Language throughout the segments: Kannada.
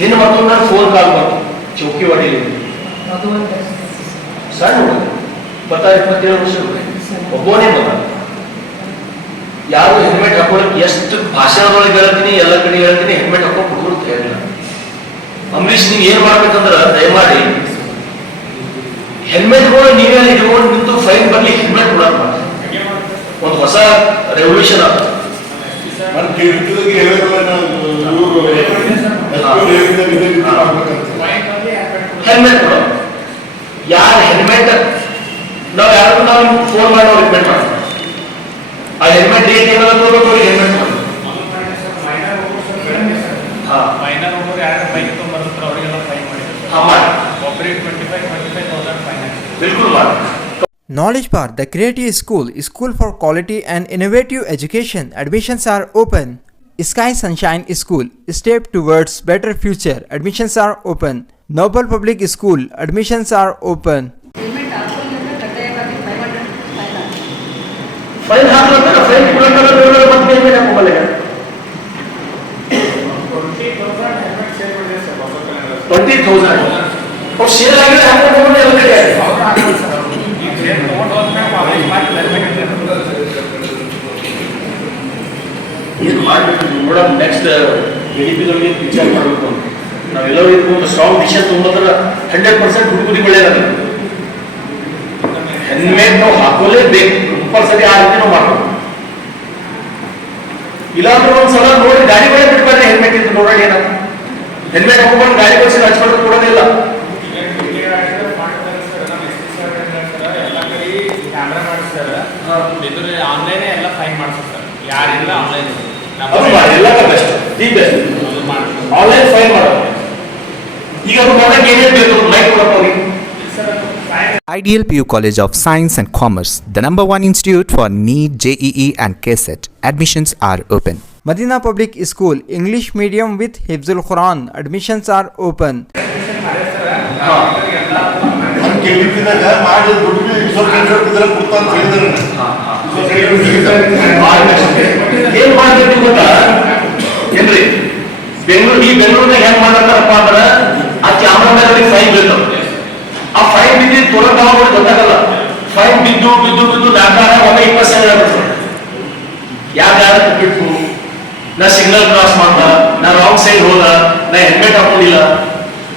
ನಿನ್ನ ಮತ್ತೊಂದು ನಾನು ಫೋನ್ ಕಾಲ್ ಬಂತು ಚೌಕಿ ಹೊಡಿಲಿ ಸಣ್ಣ ಮತ್ತ 27 ವರ್ಷ ಒಬ್ಬನೇ ಮಗ ಯಾರು ಹೆಲ್ಮೆಟ್ ಹಾಕೊಳ್ಳೋಕೆ ಎಷ್ಟು ಭಾಷಣದೊಳಗೆ ಹೇಳ್ತೀನಿ ಎಲ್ಲ ಕಡೆ ಹೇಳ್ತೀನಿ ಹೆಲ್ಮೆಟ್ ಹಾಕೊಂಡು ಹುಡುಗರು ತಯಾರಿಲ್ಲ. ಅಂಬರೀಷ್ ನೀವು ಏನ್ ಮಾಡ್ಬೇಕಂದ್ರೆ ದಯಮಾಡಿ ಹೆಲ್ಮೆಟ್ಗಳು ನೀವೇ ಇಟ್ಕೊಂಡು ನಿಂತು ಫೈನ್ ಬರ್ಲಿ ಹೆಲ್ಮೆಟ್ ಕೂಡ ಒಂದು ಹೊಸ ರೆವಲ್ಯೂಷನ್ ಆಗ್ತದೆ. ಹೆಲ್ಮೆಟ್ ಕೊಡೋ ಯಾರು ಹೆಲ್ಮೆಟ್ ನಾವು ಯಾರು ನಾವು ಫೋನ್ ಮಾಡಿ ನಾವು ರಿಪೇರ್ ಮಾಡ್ತೀವಿ. ಆ ಹೆಲ್ಮೆಟ್ ರೇಟ್ ಏನಾದ್ರು ತಗೋಬೇಕು ಅವ್ರಿಗೆ ಹೆಲ್ಮೆಟ್ ಮಾಡಿ. ಬಿಲ್ಕುಲ್ ಮಾಡಿ. Knowledge Park, the Creative School for quality and innovative education. Admissions are open. Sky Sunshine School, step towards better future. Admissions are open. Noble Public School, admissions are open. Fine ಹಾಕ್ಲಂದ್ರೆ ಫೈನ್ ಕೊಡಂದ್ರೆ ಮತ್ತೆ ಹೆಲ್ಮೆಟ್ ಹಾಕೊಂಬಲ್ಲ 20,000 ಅವ್ರು ಸೇಲ್ ಆಗಿದ್ರೆ ಹಾಕೊಂಡು ಎಲ್ಲ ಕಡೆ ಏನು ಮಾಡಬೇಕು ನೋಡೋಣ. ನೆಕ್ಸ್ಟ್ ಎಡಿಪಿಗಳಿಗೆ ವಿಚಾರ ಮಾಡಬೇಕು. ನಾವೆಲ್ಲರೂ ಇದಕ್ಕೊಂದು ಸ್ಟ್ರಾಂಗ್ ಡಿಸಿಷನ್ ತೊಗೊಂಡ್ರೆ 100% ಹುಡುಗರಿಗೆ ಒಳ್ಳೆಯದಾಗುತ್ತೆ. ಹೆಲ್ಮೆಟ್ ನಾವು ಹಾಕೋಲೇಬೇಕು ಕಂಪಲ್ಸರಿ. ಆ ರೀತಿ ನಾವು ಮಾಡಬೇಕು. ಇಲ್ಲಾಂದ್ರೆ ಒಂದ್ಸಲ ನೋಡಿ ಗಾಡಿಗಳೇ ಬಿಟ್ಬಾರ್ದು ಹೆಲ್ಮೆಟ್ ಇದ್ದು ನೋಡೋಣ ಏನ ಹೆಲ್ಮೆಟ್ ಹಾಕೊಂಡು ಗಾಡಿ ಬಸ್ಸಿನ ಹಚ್ಕೊಂಡು ಕೊಡೋದಿಲ್ಲ. ಆನ್ಲೈನ್ ಎಲ್ಲ ಫೈನ್ ಮಾಡ್ತಾರೆ ಯಾರಿಲ್ಲ ಆನ್ಲೈನ್ ಎಲ್ಲ best the best online fine ಮಾಡೋದು. ಈಗ ಅದು ಮಾಡೋಕೆ ಏನೇನು ಬೇಕು ಲೈಕ್ ಕೊಡೋಕೆ Ideal PU College of Science and Commerce, the #1 institute for NEET, JEE and KCET. Admissions are open. Madina Public School, English medium with Hifzul Quran. Admissions are open. ಏನ್ ಮಾಡಬೇಕು ಗೊತ್ತಾ ಏನ್ರಿ ಬೆಂಗಳೂರಿನಾಗ ಹೆಂಗ್ ಮಾಡತ್ತಾರಪ್ಪ ಅಂದ್ರೆ ಆ ಚಾಮರಾಜನಗರ ಫೈನ್ ಬೀಳ್ತಾವ. ಆ ಫೈನ್ ಬಿದ್ದು ತೊಳಕ ಗೊತ್ತಾಗಲ್ಲ. ಫೈನ್ ಬಿದ್ದು ಬಿದ್ದು ಬಿದ್ದು ನಾಲ್ಕಾರ 20,000 ಆಗ್ತದೆ. ಯಾರು ಬಿಟ್ಟು ನಾ ಸಿಗ್ನಲ್ ಕ್ರಾಸ್ ಮಾಡ್ದ, ನಾ ರಾಂಗ್ ಸೈಡ್ ಹೋದ, ನಾ ಹೆಲ್ಮೆಟ್ ಹಾಕೊಂಡಿಲ್ಲ.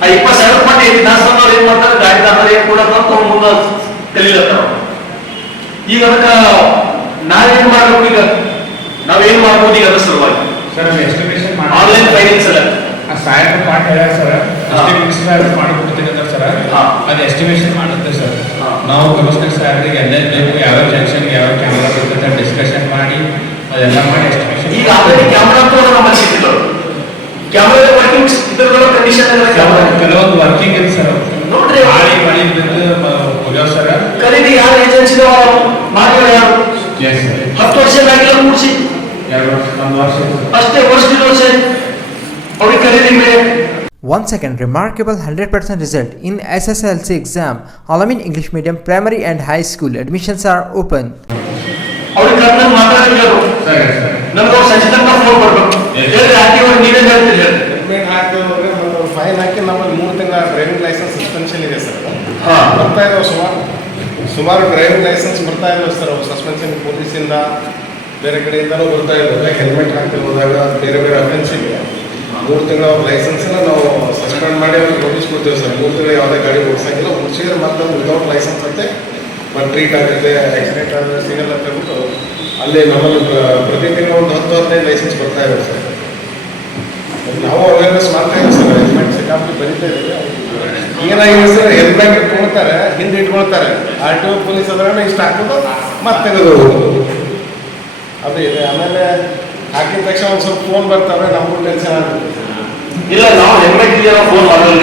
ಆ 20,000 ಕೊಟ್ಟು ದಾಸದವ್ರು ಏನ್ ಮಾಡ್ತಾರೆ ಗಾಡಿದಾರ ಏನ್ ಕೊಡೋದು ಮುಂದೆ ಕಲೀಲತ್ತಾರ. ಈಗ ಅದಕ್ಕ ನಾವೇನ್ ಮಾಡ್ಬೇಕು? ಈಗ ನಾವೇನ್ ಮಾಡ್ಬೋದು ಈಗ ಅದ್ರ ಸಲುವಾಗಿ ಆನ್ಲೈನ್ ಫೈನಿಂಗ್ ಸಲ ಸಾಹೇಬ್ ಪಾಠ ಹೇಳ್ಯಾರ ಸರ್. ಎಸ್ಟಿಮೇಷನ್ ಮಾಡಿಕೊಡ್ತೀನಿ ಅಂತ ಸರ್. ಅದು ಎಸ್ಟಿಮೇಷನ್ ಮಾಡುತ್ತೆ ಸರ್. ನಾವು ಕಮಿಷನರ್ ಸಾಹೇಬ್ರಿಗೆ ಎಲ್ಲೇ ಬೇಕು ಯಾವ್ಯಾವ ಜಂಕ್ಷನ್ಗೆ ಯಾವ ಕ್ಯಾಮ್ರಾ ಬರ್ತದೆ ಡಿಸ್ಕಷನ್ ಮಾಡಿ ಅದೆಲ್ಲ ಮಾಡಿ ಎಸ್ಟಿಮೇಷನ್. ಈಗ ಆಲ್ರೆಡಿ ಕ್ಯಾಮ್ರಾ ಅಂತ ನಮ್ಮ ಸಿಕ್ಕಿಲ್ಲ. ಕ್ಯಾಮ್ರಾ ವರ್ಕಿಂಗ್ ಇದರ ಕಂಡೀಷನ್ ಕೆಲವೊಂದು ವರ್ಕಿಂಗ್ ಇದೆ ಸರ್. ನೋಡ್ರಿ ಮಾಡಿ ಮಾಡಿ ಹೋಗ್ಯಾವ ಸರ್. ಖರೀದಿ ಯಾರು ಏಜೆನ್ಸಿ ಮಾಡಿಲ್ಲ ಯಾರು 10 ವರ್ಷ ಆಗಿಲ್ಲ ಕೂಡಿಸಿ 2 ವರ್ಷ 1 ವರ್ಷ ಅಷ್ಟೇ ವರ್ಷ ಅವ್ರಿಗೆ ಖರೀದಿ ಮೇಲೆ. Once again, remarkable 100% result in SSLC exam. Alamin English Medium Primary and High School. Admissions are open. ಅವ್ರಿಗೆ ಕನ್ನಡ ಮಾತಾಡೋದು ನಮ್ಗೆ ಅವ್ರು ಸಂಚಿತಂಗ ಫೋನ್ ಕೊಡ್ಬೇಕು. ಹೇಳಿ ಹಾಕಿವ್ರು ನೀವೇನು ಹೇಳ್ತೀರಿ ಹೇಳಿ. ಹೆಲ್ಮೆಟ್ ಹಾಕಿದವ್ರಿಗೆ ಫೈನ್ ಹಾಕಿ ನಮ್ಮಲ್ಲಿ 3 ತಿಂಗಳ ಡ್ರೈವಿಂಗ್ ಲೈಸೆನ್ಸ್ ಸಸ್ಪೆನ್ಷನ್ ಇದೆ ಸರ್. ಬರ್ತಾ ಇದಾವೆ ಸುಮಾರು ಡ್ರೈವಿಂಗ್ ಲೈಸೆನ್ಸ್ ಬರ್ತಾ ಇದಾವೆ ಸರ್. ಅವು ಸಸ್ಪೆನ್ಷನ್ ಪೊಲೀಸಿಂದ ಬೇರೆ ಕಡೆಯಿಂದಲೂ ಬರ್ತಾ ಇದ್ದಾವೆ. ಹೆಲ್ಮೆಟ್ ಹಾಕಿ ಹೋದಾಗ ಬೇರೆ ಬೇರೆ ಅಫೆನ್ಸಿಗೆ 3 ತಿಂಗಳ ಅವ್ರ ಲೈಸೆನ್ಸನ್ನ ನಾವು ಸಸ್ಪೆಂಡ್ ಮಾಡಿ ಅವ್ರಿಗೆ ನೋಟಿಸ್ ಕೊಡ್ತೇವೆ ಸರ್. 3 ತಿಂಗಳು ಯಾವುದೇ ಗಾಡಿ ಓಡಿಸಂಗಿಲ್ಲ. ಓಡಿಸಿದ್ರೆ ಮತ್ತೆ ವಿತೌಟ್ ಲೈಸೆನ್ಸ್ ಅಂತೆ ಮತ್ತು ಟ್ರೀಟ್ ಆಗುತ್ತೆ, ಆಕ್ಸಿಡೆಂಟ್ ಆದರೆ ಸಿಗಲ್ಲ ಅಂತ ಹೇಳ್ಬಿಟ್ಟು ಅಲ್ಲಿ ನಮ್ಮಲ್ಲಿ ಪ್ರತಿ ತಿಂಗಳು ಒಂದು 10-15 ಲೈಸೆನ್ಸ್ ಬರ್ತಾ ಇದೆ ಸರ್. ನಾವು ಅವೇರ್ನೆಸ್ ಮಾಡ್ತಾ ಇದ್ದೀವಿ ಸರ್. ಹೆಲ್ಮೆಟ್ ಸಿಕ್ಕಾಪಟ್ಟೆ ಬರೀತಾ ಇದ್ದೀವಿ. ಏನಾಗಿದೆ ಸರ್, ಹೆಲ್ಮೆಟ್ ಇಟ್ಕೊಳ್ತಾರೆ, ಹಿಂದೆ ಇಟ್ಕೊಳ್ತಾರೆ. RTO ಪೊಲೀಸ್ ಅದನ್ನು ಇಷ್ಟ ಹಾಕೋದು ಮತ್ತೆ ತೆಗೆದು ಅದು ಇದೆ. ಆಮೇಲೆ ಹಾಕಿದ ತಕ್ಷಣ ಒಂದು ಸ್ವಲ್ಪ ಫೋನ್ ಬರ್ತಾವೆ, ನಮಗೂ ಟೆನ್ಷನ್ ಆಗುತ್ತೆ. ಇಲ್ಲ ನಾವು ಹೆಲ್ಮೆಟ್ ಇದೆ ಫೋನ್ ಮಾಡೋಲ್ಲ.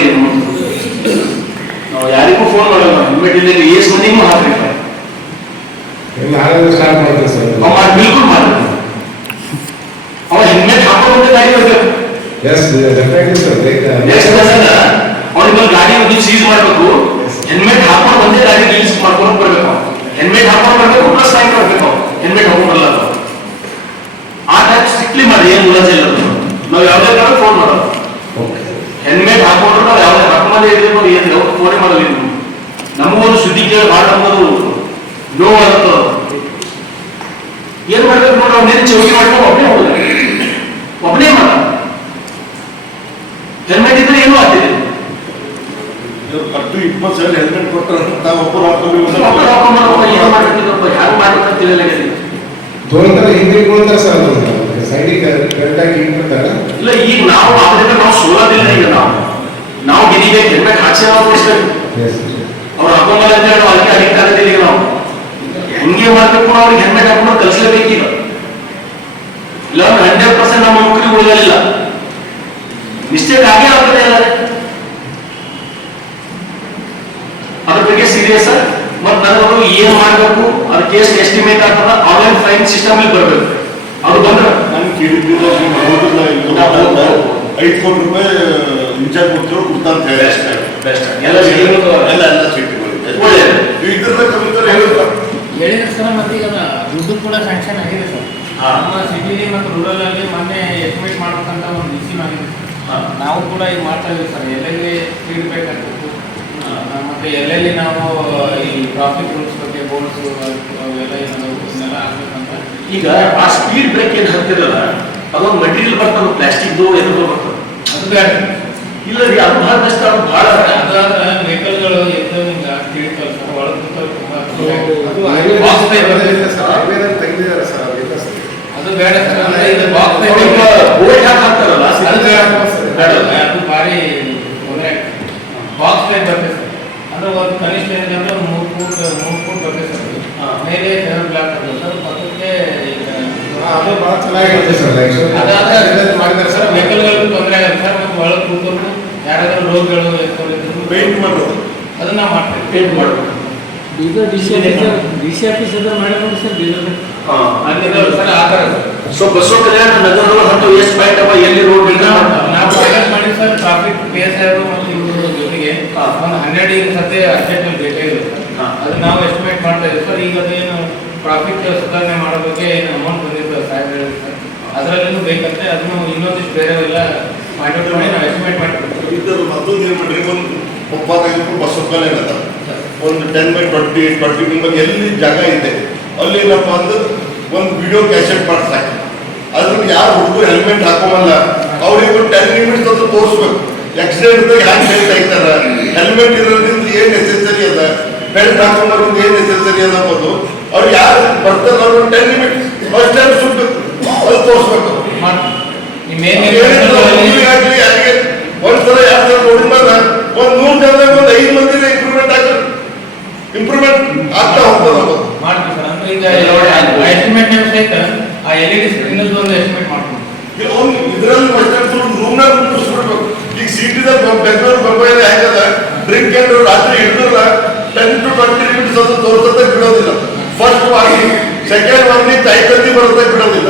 ನಾವು ಯಾರಿಗೂ ಫೋನ್ ಮಾಡೋಲ್ಲ. ಹೆಲ್ಮೆಟ್ ಇದೆ ಎಷ್ಟು ಮಂದಿಗೂ ಹಾಕ್ಬೇಕು. ನಾಳೆ ಸ್ಟಾರ್ಟ್ ಮಾಡ್ತೀವಿ ಸರ್. ಬಿಲ್ಕುಲ್ ಮಾಡಬೇಕು. ಅವ ಹೆಲ್ಮೆಟ್ ಹಾಕೋದಂತೆ ಗಾಡಿ ಹೋಗ್ಬೇಕು. ಅವ್ನಿಗೆ ಗಾಡಿ ಸೀಸ್ ಮಾಡಬೇಕು. ಹೆಲ್ಮೆಟ್ ಹಾಕೊಂಡು ಬಂದೇ ಗಾಡಿ ರಿಲೀಸ್ ಮಾಡ್ಕೊಂಡು ಬರ್ಬೇಕು. ಹೆಲ್ಮೆಟ್ ಹಾಕೊಂಡು ಬರ್ಬೇಕು ಪ್ಲಸ್ ಫೈನ್ ಕೊಡ್ಬೇಕು. ಹೆಲ್ಮೆಟ್ ಹಾಕೊಂಡು ಬರಲ್ಲ. ಆ ಟೈಪ್ ಸ್ಟ್ರಿಕ್ಟ್ಲಿ ಮಾಡಿ ಏನು ಮುಲಾಜೆ ಇಲ್ಲ. ನಾವು ಯಾವುದೇ ಕಾಲ ಫೋನ್ ಮಾಡೋದು. ನಮ್ಮಲ್ಲಿ ಏನು ಫೋನೇ ಮಾಡಲ್ಲ ನೀವು ನಮಗೊಂದು ಸುದ್ದಿ ಕೇಳಿ ಭಾಳ ನಮ್ಮದು ನೋವಾಗುತ್ತ ಏನ್ ಮಾಡ್ಬೇಕು ನೋಡಿ ಅವ್ನೇನು ಚೌಕಿ ಮಾಡ್ಕೊಂಡು ಒಬ್ಬನೇ ಮಾಡ ಹೆಲ್ಮೆಟ್ ಇದ್ರೆ ಏನೂ ಆಗ್ತಿದೆ 10-20 ಹೆಲ್ಮೆಟ್ ಕೊಟ್ಟರೆ ತಾವು ಒಬ್ಬರು ಏನು ಮಾಡ್ಬೇಕಿದ್ದಪ್ಪ ಹ್ಯಾಂಗ ಮಾಡ್ಬೇಕಂತ ತಿಳಿಯಲ್ಲ ತೋಳ್ತಾರೆ ಹಿಂದೆ ಕೊಡ್ತಾರೆ ಸರ್ ಸೈಡಿಗೆ ಕರೆಕ್ಟಾಗಿ ಇಟ್ಬಿಡ್ತಾರೆ. ಇಲ್ಲ ಈಗ ನಾವು ಅದರಿಂದ ನಾವು ಸೋಲೋದಿಲ್ಲ ಈಗ ನಾವು ಗಿನಿಗೆ ಹೆಲ್ಮೆಟ್ ಹಾಕಿ ನಾವು ತೋರಿಸ್ಬೇಕು ಅವ್ರು ಹಾಕೊಂಬಲ್ಲ ಅಂತ ಹೇಳಿ ಅದಕ್ಕೆ ಅಡಿಕ್ಟ್ ಆಗೋದಿಲ್ಲ ಈಗ ನಾವು ಹೆಂಗೆ ಮಾಡ್ಬೇಕು ಅವ್ರಿಗೆ ಹೆಲ್ಮೆಟ್ ಹಾಕೊಂಡು ಕಲಿಸಲೇಬೇಕೀಗ ಇಲ್ಲ 100% ನಮ್ಮ ನೌಕರಿ ಉಳಿಯಲಿಲ್ಲ ಮಿಸ್ಟೇಕ್ ಆಗೇ ಆಗ್ತದೆ ಅಲ್ಲ ಅದ್ರ ಬಗ್ಗೆ ಸೀರಿಯಸ್ ಮತ್ತೆ ನನಗದು ಏನ್ ಮಾಡ್ಬೇಕು ಅದಕ್ಕೆ ಎಷ್ಟು ಎಸ್ಟಿಮೇಟ್ ಆಗ್ತದ ಆನ್ಲೈನ್ ಫೈನ್ ಸಿಸ್ಟಮ್ ಬರಬೇಕು ಅದು ಬಂದ್ರೆ ನಾನು ಕೇಳಿದ್ದಿಲ್ಲ 5 ಕೋಟಿ ರೂಪಾಯಿ ಇನ್ಚಾರ್ಜ್ ಕೊಡ್ತಿರೋ ಕೊಡ್ತಾ ಅಂತ ಹೇಳಿ ಎಲ್ಲ ಇದ್ರದ ಕವಿತಾರೆ ಹೇಳಿದ್ರೆ ಸರ್ ಮತ್ತೆ ಈಗ ದುಡ್ಡು ಕೂಡ ಸ್ಯಾಂಕ್ಷನ್ ಆಗಿದೆ ಸರ್ ನಮ್ಮ ಸಿಟಿಲಿ ಮತ್ತು ರೂರಲ್ ಅಲ್ಲಿ ಮೊನ್ನೆ ಎಸ್ಟಿಮೇಟ್ ಮಾಡ್ಬೇಕಂತ ಒಂದು ಇಶ್ಯೂ ಆಗಿದೆ ನಾವು ಕೂಡ ಈಗ ಮಾಡ್ತಾ ಇದ್ದೀವಿ ಸರ್ ಎಲ್ಲೆಲ್ಲಿ ಸ್ಪೀಡ್ ಬ್ರೇಕ್ ಆಗ್ಬೇಕು ಮತ್ತೆ ಎಲ್ಲೆಲ್ಲಿ ನಾವು ಈ ಟ್ರಾಫಿಕ್ ರೂಲ್ಸ್ ಬಗ್ಗೆ ಬೋರ್ಡ್ಸ್ ಅವೆಲ್ಲ ಇದನ್ನೆಲ್ಲ ಆಗ್ಬೇಕಂತ ಈಗ ಆ ಸ್ಪೀಡ್ ಬ್ರೇಕ್ ಏನ್ ಹಾಕ್ತಿರಲ್ಲ ಅದೊಂದು ಮೆಟೀರಿಯಲ್ ಬರ್ತದೆ ಪ್ಲಾಸ್ಟಿಕ್ದು ಎದುರು ಬರ್ತದೆ ಅದು ಬೇಡ ಇಲ್ಲ ರೀ ಅದು ಬಹಳ ಕಷ್ಟ ಅದು ಬಹಳ ಅದಾದ್ರೆ ವೆಹಿಕಲ್ಗಳು ಎದ್ದವಿಂದ ತಿಳಿತಲ್ಲ ಸರ್ ಒಳಗೆ ಕೂತವ್ರು ತುಂಬಾ ತೆಗೆದಿದ್ದಾರೆ ಸರ್ ಅದು ಬೇಡ ಸರ್ ಅಂದ್ರೆ ಇದು ಬಾಕ್ಸ್ ಬೋರ್ಡ್ ಹಾಕ್ತಾರಲ್ಲ ಅದು ಬೇಡ ಅದು ಭಾರಿ ತೊಂದರೆ ಬಾಕ್ಸ್ ಟೈಪ್ ಬರ್ತದೆ ಸರ್ ಅಂದ್ರೆ ಒಂದು ಕನಿಷ್ಠ ಏನಂದ್ರೆ 3 ಫೂಟ್ ಬರ್ತದೆ ಸರ್ ಮೇಲೆ 7 ಬ್ಲಾಕ್ ಬರ್ತದೆ ಸರ್ ಪಕ್ಕಕ್ಕೆ ಅದು ಬಹಳ ಚೆನ್ನಾಗಿರುತ್ತೆ ಸರ್ ಅದಾದ್ರೆ ಮಾಡಿದ್ದಾರೆ ಸರ್ ವೆಹಿಕಲ್ಗಳಿಗೂ ತೊಂದರೆ ಆಗುತ್ತೆ ಸರ್ ಮತ್ತು ಒಳಗೆ ಕೂತವ್ರು ಯಾರಾದ್ರೂ ರೋಗಗಳು ಪೇಂಟ್ ಮಾಡೋದು ಅದನ್ನ ಮಾಡ್ತೀವಿ ಪೇಂಟ್ ಮಾಡಬೇಕು ಬೀದರ್ ಡಿ.ಸಿ. ಆಫೀಸ್ ಅದ್ರ ಮಾಡಿಕೊಂಡು ಸರ್ ಬೀದರ್ ಸರ್ ಆ ಥರ ಸೊ ಬಸವ ಕಲ್ಯಾಣ ನಗರದೊಳಗೆ ಹತ್ತು ಎಷ್ಟು ಪಾಯಿಂಟ್ ಅವ ಎಲ್ಲಿ ರೋಡ್ ನಾವು ಫೈನಲ್ ಮಾಡಿ ಸರ್ ಟ್ರಾಫಿಕ್ PSI ಮತ್ತು ಇವ್ರ ಜೊತೆಗೆ ಒಂದು 12 ಸದ್ಯ ಅರ್ಜೆಂಟ್ ಬೇಕಾಗಿದೆ ಅದು ನಾವು ಎಸ್ಟಿಮೇಟ್ ಮಾಡ್ತಾ ಇದ್ದೀವಿ ಸರ್ ಈಗ ಅದೇನು ಟ್ರಾಫಿಕ್ ಸುಧಾರಣೆ ಮಾಡೋ ಬಗ್ಗೆ ಏನು ಅಮೌಂಟ್ ಬಂದಿತ್ತು ಸಾಹೇಬ್ ಹೇಳಿದ್ರು ಸರ್ ಅದರಲ್ಲೂ ಬೇಕಂತೆ ಅದನ್ನು ಇನ್ನೊಂದಿಷ್ಟು ಬೇರೆಲ್ಲ ಮಾಡಿ ನಾವು ಎಸ್ಟಿಮೇಟ್ ಮಾಡ್ತೀವಿ ಇದ್ದರು ಮತ್ತೊಂದು ಏನು ಮಾಡ್ರಿ ಒಂದು 35 ಬಸ್ ಕಲ್ಯಾಣ ಅದ ಒಂದು 10/20 ಬಗ್ಗೆ ಎಲ್ಲಿ ಜಾಗ ಇದೆ ಅಲ್ಲಿ ಏನಪ್ಪ ಅಂದ್ರೆ ಒಂದು ವಿಡಿಯೋ ಕ್ಯಾಸೆಟ್ ಮಾಡ್ತಾರೆ ಅದ್ರಲ್ಲಿ ಯಾರು ಹುಡುಗರು ಹೆಲ್ಮೆಟ್ ಹಾಕೋಮಲ್ಲ ಅವ್ರಿಗೆ 10 ನಿಮಿಷ ಅದು ತೋರಿಸ್ಬೇಕು ಆಕ್ಸಿಡೆಂಟ್ ಹ್ಯಾಂಗೆ ಹೆಲ್ತ್ ಆಗ್ತಾರ ಹೆಲ್ಮೆಟ್ ಇರೋದ್ರಿಂದ ಏನ್ ನೆಸೆಸರಿ ಅದ ಬೆಲ್ಟ್ ಹಾಕೊಂಬರೋದ್ರಿಂದ ಏನ್ ನೆಸೆಸರಿ ಅದ ಅನ್ನೋದು ಅವ್ರು ಯಾರು ಬರ್ತಾರೆ ಅವ್ರು 10 ನಿಮಿಷ ಫಸ್ಟ್ ಟೈಮ್ ಸುಟ್ಟು ಅದು ತೋರಿಸ್ಬೇಕು ಯಾರಿಗೆ ಒಂದ್ಸಲ 2 ಸಲ ನೋಡಿದ್ಮೇಲೆ ಒಂದು 100 ಜನದಾಗ ಒಂದು 5 ಮಂದಿನ ಇಂಪ್ರೂವ್ಮೆಂಟ್ ಆಗ್ತಾ ಹೋಗ್ತದೆ ಮಾಡ್ತೀವಿ ಸರ್ ಅಂದ್ರೆ ಈಗ ಎಸ್ಟಿಮೇಟ್ ಸಹಿತ ಆ LED ಸ್ಕ್ರೀನ್ ಒಂದು ಎಸ್ಟಿಮೇಟ್ ಮಾಡ್ತೀವಿ ಇದರಲ್ಲಿ ರೂಮ್ನಾಗ ಬಿಡ್ಬೇಕು ಈಗ ಸಿಟಿದಾಗ ಬೆಂಗಳೂರು ಬೊಂಬೈ ಹೆಂಗದ ಡ್ರಿಂಕ್ ಅಂಡ್ ರಾತ್ರಿ ಹಿಡಿದ್ರಲ್ಲ 10 to 20 ನಿಮಿಷ ಅದು ತೋರ್ಸತ್ತೆ ಬಿಡೋದಿಲ್ಲ ಫಸ್ಟ್ ವಾರ್ನಿಂಗ್ ಸೆಕೆಂಡ್ ವಾರ್ನಿಂಗ್ ತಾಯ್ತಂದಿ ಬರುತ್ತೆ ಬಿಡೋದಿಲ್ಲ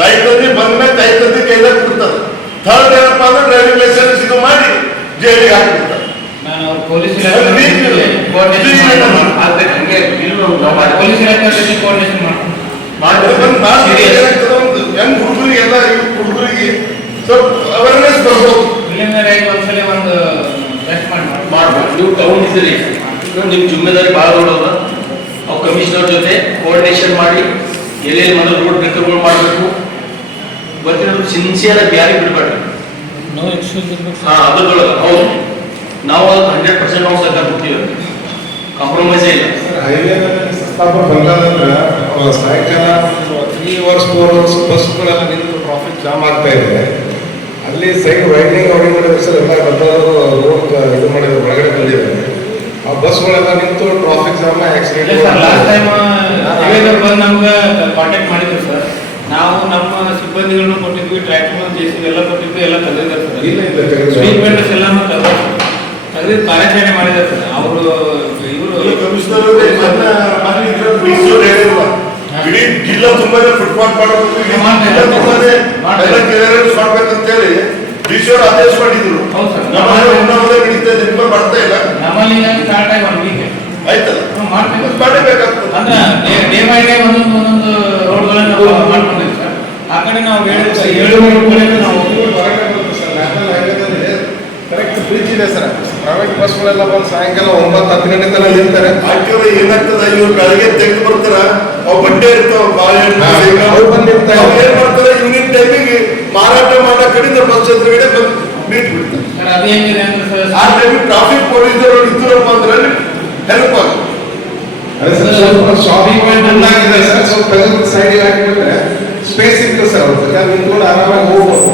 ತಾಯ್ತಂದಿ ಬಂದ್ಮೇಲೆ ತಾಯ್ತಂದಿ ಕೈದಾಗ ಬಿಡ್ತಾರೆ ಥರ್ಡ್ ಏನಪ್ಪ ಅಂದ್ರೆ ಡ್ರೈವಿಂಗ್ ಲೈಸೆನ್ಸ್ ಇದು ಮಾಡಿ ಜೈಲಿಗೆ ಹಾಕಿಬಿಡ್ತಾರೆ ನಾನು ಪೊಲೀಸ್ ಇಲಾಖೆ ಕೋಆರ್ಡಿನೇಷನ್ ಹೆಂಗ್ ಹುಡುಗರಿಗೆಲ್ಲ ಹುಡುಗರಿಗೆ ಸ್ವಲ್ಪ ಅವೇರ್ನೆಸ್ ಬರ್ಬೋದು ಪ್ರಿಲಿಮಿನರಿ ಒಂದ್ಸಲ ಒಂದು ಟೆಸ್ಟ್ ಮಾಡ್ಬೇಕು ನೀವು ತಗೊಂಡಿದ್ದೀರಿ ನಿಮ್ಮ ಜಿಮ್ಮೆದಾರಿ ಭಾಳ ದೊಡ್ಡದ ನಾವು ಕಮಿಷನರ್ ಜೊತೆ ಕೋಆರ್ಡಿನೇಷನ್ ಮಾಡಿ ಎಲ್ಲೆಲ್ಲಿ ಮೊದಲು ರೋಡ್ ಬ್ರೇಕರ್ಗಳು ಮಾಡಬೇಕು ಗೊತ್ತಿರೋದು ಸಿನ್ಸಿಯರ್ ಆಗಿ ಯಾರಿಗೆ ಬಿಡಬೇಡ್ರಿ ನೋ ಎಕ್ಸ್ಕ್ಯೂಸ್ ಇರ್ಬೇಕು ಅದ್ರೊಳಗೆ ಹೌದು ನಾವು 100% ನಾವು ಸರ್ಕಾರ ಕೊಡ್ತೀವಿ ಕಾಂಪ್ರಮೈಸೇ ಇಲ್ಲ ಹೈವೇ ಪ್ರಸ್ತಾಪ ಬಂದಾದ್ರೆ ಸಾಯಂಕಾಲ 3 ಅವರ್ಸ್ 4 ಅವರ್ಸ್ ಬಸ್ಗಳೆಲ್ಲ ನಿಂತು ಟ್ರಾಫಿಕ್ ಜಾಮ್ ಆಗ್ತಾ ಇದೆ ಅಲ್ಲಿ ಸೈಡ್ ವೈಡಿಂಗ್ ಸರ್ ಎಲ್ಲ ಬಂದವರು ರೋಡ್ ಇದು ಮಾಡಿದ್ರು ಒಳಗಡೆ ಬಂದಿದ್ದಾರೆ ಆ ಬಸ್ಗಳೆಲ್ಲ ನಿಂತು traffic jam accident last time ಬಂದು ನಮ್ಗೆ ಕಾಂಟ್ಯಾಕ್ಟ್ ಮಾಡಿದ್ರು ಸರ್ ನಾವು ನಮ್ಮ ಸಿಬ್ಬಂದಿಗಳನ್ನು ಕೊಟ್ಟಿದ್ವಿ ಟ್ರ್ಯಾಕ್ಟರ್ JCB ಎಲ್ಲ ಕೊಟ್ಟಿದ್ವಿ ಎಲ್ಲ ತೆಗೆದಿದ್ದಾರೆ ಸರ್ ಇಲ್ಲ ಸ್ಪೀಡ್ ಬ್ರೇಕರ್ಸ್ ಎಲ್ಲಾನು ತೆಗೆದು ಕಾರ್ಯಾಚರಣೆ ಮಾಡಿದ್ದಾರೆ ಸರ್ ಅವರು ಇವರು ಕಮಿಷನರ್ ಇಡೀ ಜಿಲ್ಲಾ ತುಂಬಾ ಫುಟ್ಪಾತ್ ಮಾಡ್ಬೇಕಂತೇಳಿ ಡಿಸಿಯವರು ಆದೇಶ ಮಾಡಿದ್ರು ನಡೀತಾ ಬರ್ತಾ ಇಲ್ಲ ನಮ್ಮಲ್ಲಿ ಸ್ಟಾರ್ಟ್ ಆಗಿ 1 ವೀಕ್ ಆಯ್ತಲ್ಲ ಮಾಡಲೇಬೇಕಾಗ್ತದೆ ಅಂದ್ರೆ ಡೇ ಬೈ ಡೇ ಒಂದೊಂದು ರೋಡ್ಗಳನ್ನು ಮಾಡ್ಕೊಂಡಿದ್ದೀವಿ ಸರ್ ಆ ಕಡೆ ನಾವು 7 ರೋಡ್ಗಳಲ್ಲಿ ನಾವು ಹೊರಗಡೆ ಬರುತ್ತೆ ಸರ್ ನ್ಯಾಷನಲ್ ಹೈವೇದಲ್ಲಿ ಕರೆಕ್ಟ್ ಇದೆ ಸರ್. ಪ್ರೈವೇಟ್ ಬಸ್ಗಳೆಲ್ಲ ಬಂದು ಸಾಯಂಕಾಲ 9-10 ಗಂಟೆ ತನಕ ನಿಲ್ತಾರೆ. ಆಕ್ಚುಲಿ ಏನಾಗ್ತದೆ, ಇವ್ರು ಬೆಳಗ್ಗೆ ತೆಗೆದು ಬರ್ತಾರ, ಅವು ಬಡ್ಡೆ ಇರ್ತಾವ, ಬಾಳೆಹಣ್ಣು, ಶೇಂಗಾ, ಅವ್ರು ಬಂದು ನಿಲ್ತಾರೆ. ಅವ್ರು ಏನ್ ಮಾಡ್ತಾರೆ, ಈವ್ನಿಂಗ್ ಟೈಮಿಗೆ ಮಾರಾಟ ಮಾಡೋ ಕಡೆಯಿಂದ ಬಸ್ ಎದುರುಗಡೆ ಬಂದು ಮೀಟ್ ಬಿಡ್ತಾರೆ. ಸರ್ ಅದು ಹೆಂಗಿದೆ ಅಂದ್ರೆ ಸರ್ ಆ ಟೈಮಿಗೆ ಟ್ರಾಫಿಕ್ ಪೊಲೀಸರು ಇದ್ದರಪ್ಪ ಅಂದ್ರೆ ಹೆಲ್ಪ್ ಆಗುತ್ತೆ. ಅದೇ ಸರ್, ಸ್ವಲ್ಪ ಶಾಪಿಂಗ್ ಪಾಯಿಂಟ್ ಆಗಿದೆ ಸರ್, ಸ್ವಲ್ಪ ಸೈಡ್ ಹಾಕಿಬಿಟ್ರೆ ಸ್ಪೇಸ್ ಇತ್ತು ಸರ್. ಅವ್ರ ನಿಂತ್ಕೊಂಡು ಆರಾಮಾಗಿ ಹೋಗ್ಬೋದು.